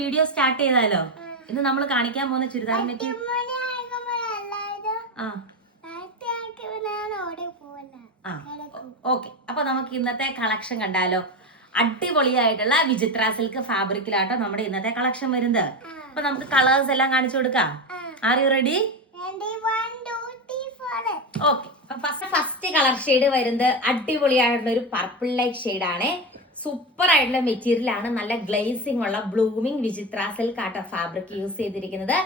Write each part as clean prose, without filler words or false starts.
Video start ചെയ്താലോ? ഇന്ന് നമ്മൾ കാണിക്കാൻ പോകുന്ന ചുരിദാർ മെറ്റീരിയൽ ഓക്കെ. അപ്പൊ നമുക്ക് ഇന്നത്തെ കളക്ഷൻ കണ്ടാലോ? അടിപൊളിയായിട്ടുള്ള വിചിത്ര സിൽക്ക് ഫാബ്രിക്കിലാട്ടോ നമ്മുടെ ഇന്നത്തെ കളക്ഷൻ വരുന്നത്. അപ്പൊ നമുക്ക് കളേഴ്സ് എല്ലാം കാണിച്ചു കൊടുക്കാം. Are you ready? Okay. First colour shade വരുന്നത് അടിപൊളിയായിട്ടുള്ള ഒരു പർപ്പിൾ ലൈക്ക് ഷെയ്ഡ് ആണ്. സൂപ്പർ ആയിട്ടുള്ള മെറ്റീരിയൽ ആണ്. നല്ല ഗ്ലേസിംഗ് ഉള്ള ബ്ലൂമിംഗ് വിചിത്ര സിൽക്ക് ആട്ടോ ഫാബ്രിക് യൂസ് ചെയ്തിരിക്കുന്നത്.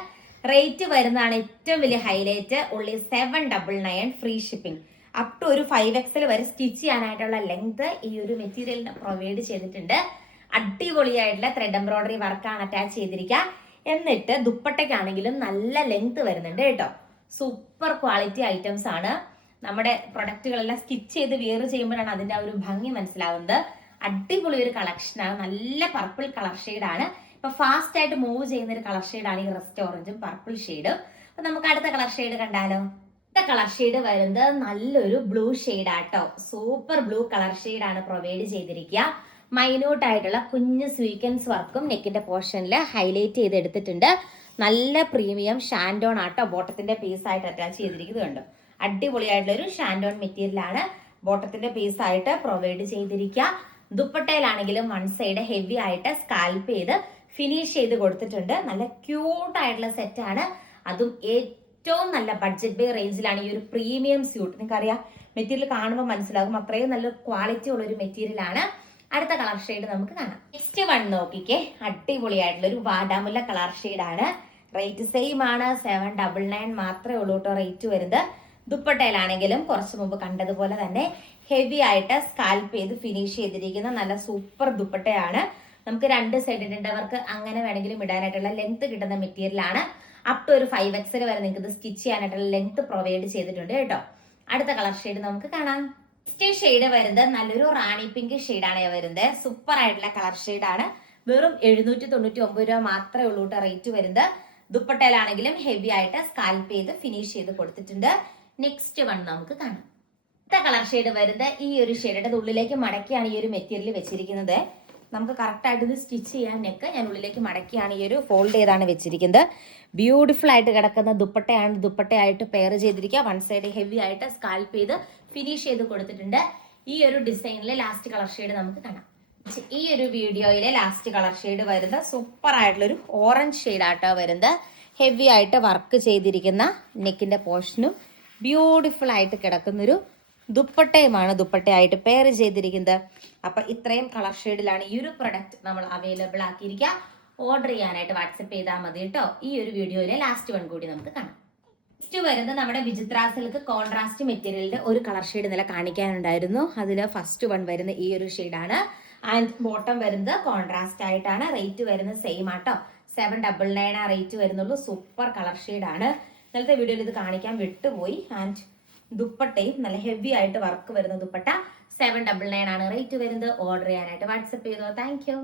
റേറ്റ് വരുന്നതാണ് ഏറ്റവും വലിയ ഹൈലൈറ്റ്. ഉള്ളി 799 ഫ്രീ ഷിപ്പിംഗ്. അപ് ടു ഒരു 5XL വരെ സ്റ്റിച്ച് ചെയ്യാനായിട്ടുള്ള ലെങ്ത് ഈ ഒരു മെറ്റീരിയലിന് പ്രൊവൈഡ് ചെയ്തിട്ടുണ്ട്. അടിപൊളിയായിട്ടുള്ള ത്രെഡ് എംബ്രോയിഡറി വർക്കാണ് അറ്റാച്ച് ചെയ്തിരിക്കുക. എന്നിട്ട് ദുപ്പട്ടയ്ക്കാണെങ്കിലും നല്ല ലെങ്ത് വരുന്നുണ്ട് കേട്ടോ. സൂപ്പർ ക്വാളിറ്റി ഐറ്റംസ് ആണ്. നമ്മുടെ പ്രൊഡക്റ്റുകളെല്ലാം സ്റ്റിച്ച് ചെയ്ത് വിയർ ചെയ്യുമ്പോഴാണ് അതിന്റെ ആ ഒരു ഭംഗി മനസ്സിലാവുന്നത്. അടിപൊളി ഒരു കളക്ഷനാണ്. നല്ല പർപ്പിൾ കളർ ഷെയ്ഡാണ്. ഇപ്പൊ ഫാസ്റ്റ് ആയിട്ട് മൂവ് ചെയ്യുന്ന ഒരു കളർ ഷെയ്ഡാണ് ഈ റസ്റ്റ് ഓറഞ്ചും പർപ്പിൾ ഷെയ്ഡും. അപ്പൊ നമുക്ക് അടുത്ത കളർ ഷെയ്ഡ് കണ്ടാലോ? അടുത്ത കളർ ഷെയ്ഡ് വരുന്നത് നല്ലൊരു ബ്ലൂ ഷെയ്ഡ് ആട്ടോ. സൂപ്പർ ബ്ലൂ കളർ ഷെയ്ഡാണ് പ്രൊവൈഡ് ചെയ്തിരിക്കുക. മൈന്യൂട്ട് ആയിട്ടുള്ള കുഞ്ഞ് സ്വീക്വൻസ് വർക്കും നെക്കിന്റെ പോർഷനിൽ ഹൈലൈറ്റ് ചെയ്ത് എടുത്തിട്ടുണ്ട്. നല്ല പ്രീമിയം ഷാൻഡോൺ ആട്ടോ ബോട്ടത്തിന്റെ പീസ് ആയിട്ട് അറ്റാച്ച് ചെയ്തിരിക്കുന്നത് കണ്ടോ. അടിപൊളിയായിട്ടുള്ള ഒരു ഷാൻഡോൺ മെറ്റീരിയൽ ആണ് ബോട്ടത്തിന്റെ പീസ് ആയിട്ട് പ്രൊവൈഡ് ചെയ്തിരിക്കുക. ദുപ്പട്ടയിലാണെങ്കിലും വൺ സൈഡ് ഹെവി ആയിട്ട് സ്കാൽപ്പ് ചെയ്ത് ഫിനിഷ് ചെയ്ത് കൊടുത്തിട്ടുണ്ട്. നല്ല ക്യൂട്ട് ആയിട്ടുള്ള സെറ്റ് ആണ്. അതും ഏറ്റവും നല്ല ബഡ്ജറ്റ് ബൈ റേഞ്ചിലാണ് ഈ ഒരു പ്രീമിയം സ്യൂട്ട്. നിങ്ങൾക്കറിയാം, മെറ്റീരിയൽ കാണുമ്പോൾ മനസ്സിലാകും അത്രയും നല്ല ക്വാളിറ്റി ഉള്ള ഒരു മെറ്റീരിയൽ ആണ്. അടുത്ത കളർ ഷെയ്ഡ് നമുക്ക് കാണാം. നെക്സ്റ്റ് വൺ നോക്കിക്കേ, അടിപൊളിയായിട്ടുള്ള ഒരു വാടാമുല്ല കളർ ഷെയ്ഡാണ്. റേറ്റ് സെയിം ആണ്. 799 മാത്രമേ ഉള്ളൂ കേട്ടോ റേറ്റ് വരുന്നത്. ദുപ്പട്ടയിലാണെങ്കിലും കുറച്ച് മുമ്പ് കണ്ടതുപോലെ തന്നെ ഹെവി ആയിട്ട് സ്കാൽപ്പ് ചെയ്ത് ഫിനിഷ് ചെയ്തിരിക്കുന്ന നല്ല സൂപ്പർ ദുപ്പട്ടയാണ്. നമുക്ക് രണ്ട് സൈഡിന്റെ വർക്ക് അങ്ങനെ വേണമെങ്കിലും ഇടാനായിട്ടുള്ള ലെങ്ത് കിട്ടുന്ന മെറ്റീരിയൽ ആണ്. അപ് ടു ഒരു 5XL വരെ നിങ്ങൾക്ക് ഇത് സ്റ്റിച്ച് ചെയ്യാനായിട്ടുള്ള ലെങ്ത് പ്രൊവൈഡ് ചെയ്തിട്ടുണ്ട് കേട്ടോ. അടുത്ത കളർ ഷെയ്ഡ് നമുക്ക് കാണാം. നെക്സ്റ്റ് ഷെയ്ഡ് വരുന്നത് നല്ലൊരു റാണി പിങ്ക് ഷെയ്ഡാണ് വരുന്നത്. സൂപ്പർ ആയിട്ടുള്ള കളർ ഷെയ്ഡാണ്. വെറും 799 രൂപ മാത്രമേ ഉള്ളൂ കേട്ടോ റേറ്റ് വരുന്നത്. ദുപ്പട്ടയിലാണെങ്കിലും ഹെവി ആയിട്ട് സ്കാൽപ്പ് ചെയ്ത് ഫിനിഷ് ചെയ്ത് കൊടുത്തിട്ടുണ്ട്. നെക്സ്റ്റ് വൺ നമുക്ക് കാണാം. അടുത്ത കളർ ഷെയ്ഡ് വരുന്നത് ഈ ഒരു ഷെയ്ഡിന്റെ ഉള്ളിലേക്ക് മടക്കിയാണ് ഈ ഒരു മെറ്റീരിയൽ വെച്ചിരിക്കുന്നത്. നമുക്ക് കറക്റ്റ് ആയിട്ട് ഇത് സ്റ്റിച്ച് ചെയ്യാൻ നെക്ക് ഞാൻ ഉള്ളിലേക്ക് മടക്കിയാണ് ഈ ഒരു ഫോൾഡ് ചെയ്താണ് വെച്ചിരിക്കുന്നത്. ബ്യൂട്ടിഫുൾ ആയിട്ട് കിടക്കുന്ന ദുപ്പട്ടയാണ്. ദുപ്പട്ടയായിട്ട് പെയർ ചെയ്തിരിക്കുക. വൺ സൈഡ് ഹെവി ആയിട്ട് സ്കാൽപ്പ് ചെയ്ത് ഫിനിഷ് ചെയ്ത് കൊടുത്തിട്ടുണ്ട്. ഈ ഒരു ഡിസൈനിലെ ലാസ്റ്റ് കളർ ഷെയ്ഡ് നമുക്ക് കാണാം. ഈ ഒരു വീഡിയോയിലെ ലാസ്റ്റ് കളർ ഷെയ്ഡ് വരുന്നത് സൂപ്പർ ആയിട്ടുള്ള ഒരു ഓറഞ്ച് ഷെയ്ഡ് ആട്ടോ വരുന്നത്. ഹെവി ആയിട്ട് വർക്ക് ചെയ്തിരിക്കുന്ന നെക്കിന്റെ പോർഷനും ബ്യൂട്ടിഫുൾ ആയിട്ട് കിടക്കുന്നൊരു ദുപ്പട്ടയുമാണ് ദുപ്പട്ടയായിട്ട് പെയർ ചെയ്തിരിക്കുന്നത്. അപ്പൊ ഇത്രയും കളർ ഷെയ്ഡിലാണ് ഈ ഒരു പ്രൊഡക്റ്റ് നമ്മൾ അവൈലബിൾ ആക്കിയിരിക്കുക. ഓർഡർ ചെയ്യാനായിട്ട് വാട്സപ്പ് ചെയ്താൽ മതി കേട്ടോ. ഈ ഒരു വീഡിയോയിലെ ലാസ്റ്റ് വൺ കൂടി നമുക്ക് കാണാം. നെക്സ്റ്റ് വരുന്നത് നമ്മുടെ വിചിത്ര സിൽക്ക് കോൺട്രാസ്റ്റ് മെറ്റീരിയലിന്റെ ഒരു കളർ ഷെയ്ഡ് ഇന്നലെ കാണിക്കാനുണ്ടായിരുന്നു. അതിൽ ഫസ്റ്റ് വൺ വരുന്ന ഈ ഒരു ഷെയ്ഡാണ്. ആൻഡ് ബോട്ടം വരുന്നത് കോൺട്രാസ്റ്റ് ആയിട്ടാണ്. റേറ്റ് വരുന്നത് സെയിം ആട്ടോ. 799 ആ റേറ്റ് വരുന്നുള്ളൂ. സൂപ്പർ കളർ ഷെയ്ഡാണ്. ഇന്നലത്തെ വീഡിയോയിൽ ഇത് കാണിക്കാൻ വിട്ടുപോയി. ആൻഡ് ദുപ്പട്ടയും നല്ല ഹെവി ആയിട്ട് വർക്ക് വരുന്ന ദുപ്പട്ട 799 ആണ് റേറ്റ് വരുന്നത്. ഓർഡർ ചെയ്യാനായിട്ട് വാട്സപ്പ് ചെയ്തോ. Thank you.